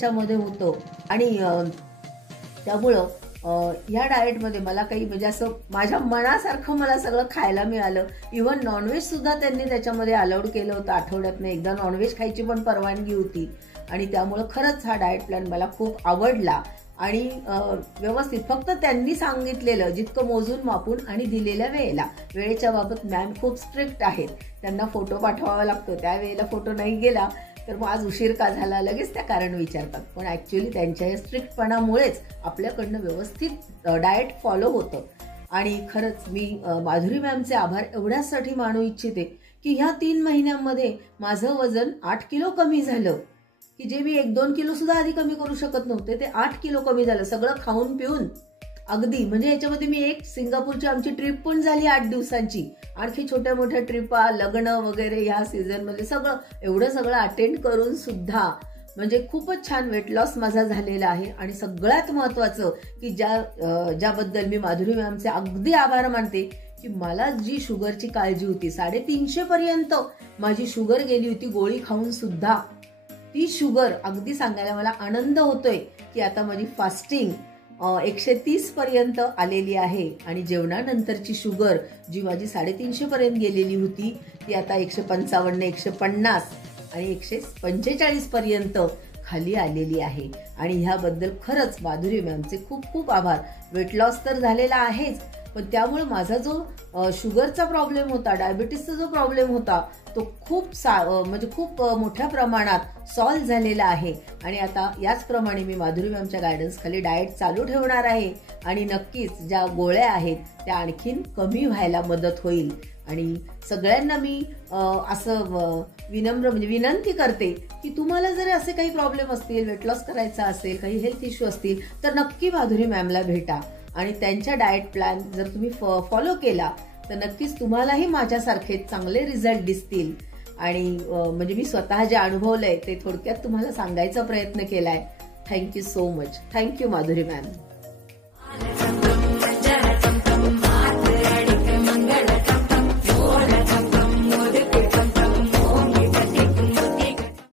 त्याच्यामध्ये होतं आणि त्यामुळं या डाएटमध्ये मला काही म्हणजे असं माझ्या मनासारखं मला सगळं खायला मिळालं. इव्हन नॉनव्हेज सुद्धा त्यांनी त्याच्यामध्ये अलाउड केलं होतं. आठवड्यातनं एकदा नॉनव्हेज खायची पण परवानगी होती आणि त्यामुळं खरंच हा डाएट प्लॅन मला खूप आवडला आणि व्यवस्थित फक्त त्यांनी सांगितलेलं जितकं मोजून मापून आणि दिलेल्या वेळेच्या बाबत मॅम खूप स्ट्रिक्ट आहेत. त्यांना फोटो पाठवावा लागतो, त्यावेळेला फोटो नाही गेला तर मग आज उशीर का झाला लगेच त्या कारण विचारतात. पण ॲक्च्युली त्यांच्या या स्ट्रिक्टपणामुळेच आपल्याकडनं व्यवस्थित डाएट फॉलो होतं. आणि खरंच मी माधुरी मॅमचे आभार एवढ्यासाठी मानू इच्छिते की ह्या 3 महिन्यांमध्ये माझं वजन 8 किलो कमी झालं, की जे मी 1-2 किलो सुद्धा आधी कमी करू शकत नव्हते ते 8 किलो कमी झालं. सगळं खाऊन पिऊन अगदी म्हणजे याच्यामध्ये मी एक सिंगापूरची आमची ट्रिप पण झाली 8 दिवसांची. आणखी छोट्या मोठ्या ट्रिपा, लग्न वगैरे ह्या सीझनमध्ये सगळं एवढं सगळं अटेंड करून सुद्धा म्हणजे खूपच छान वेट लॉस माझा झालेला आहे. आणि सगळ्यात महत्त्वाचं की ज्याबद्दल मी माधुरी मॅमचे अगदी आभार मानते की मला जी शुगरची काळजी होती 350 पर्यंत माझी शुगर गेली होती गोळी खाऊन सुद्धा. ती शुगर अगदी सांगायला मला आनंद होतोय की आता माझी फास्टिंग 130 पर्यंत आलेली आहे आणि जेवणानंतरची शुगर जी माझी 350 पर्यंत गेलेली होती ती आता 155, 150 आणि 145 पर्यंत खाली आलेली आहे. आणि ह्याबद्दल खरंच माधुरी मॅमचे खूप खूप आभार. वेट लॉस तर झालेला आहेच, पण त्यामुळे माझा जो शुगरचा प्रॉब्लेम होता, डायबिटीसचा जो प्रॉब्लेम होता तो खूप मोठ्या प्रमाणात सॉल्व्ह झालेला आहे. आणि आता याचप्रमाणे मी माधुरी मॅमच्या गायडन्स खाली डाएट चालू ठेवणार आहे आणि नक्कीच ज्या गोळ्या आहेत त्या आणखीन कमी व्हायला मदत होईल. आणि सगळ्यांना मी असं विनंती करते की तुम्हाला जर असे काही प्रॉब्लेम असतील, वेट लॉस करायचा असेल, काही हेल्थ इश्यू असतील तर नक्की माधुरी मॅमला भेटा आणि त्यांच्या डाएट प्लॅन जर तुम्ही फॉलो केला तर नक्कीच तुम्हालाही माझ्यासारखे चांगले रिझल्ट दिसतील. आणि म्हणजे मी स्वतः जे अनुभवलंय ते थोडक्यात तुम्हाला सांगायचा प्रयत्न केलाय. Thank you so much. Thank you Madhuri ma'am.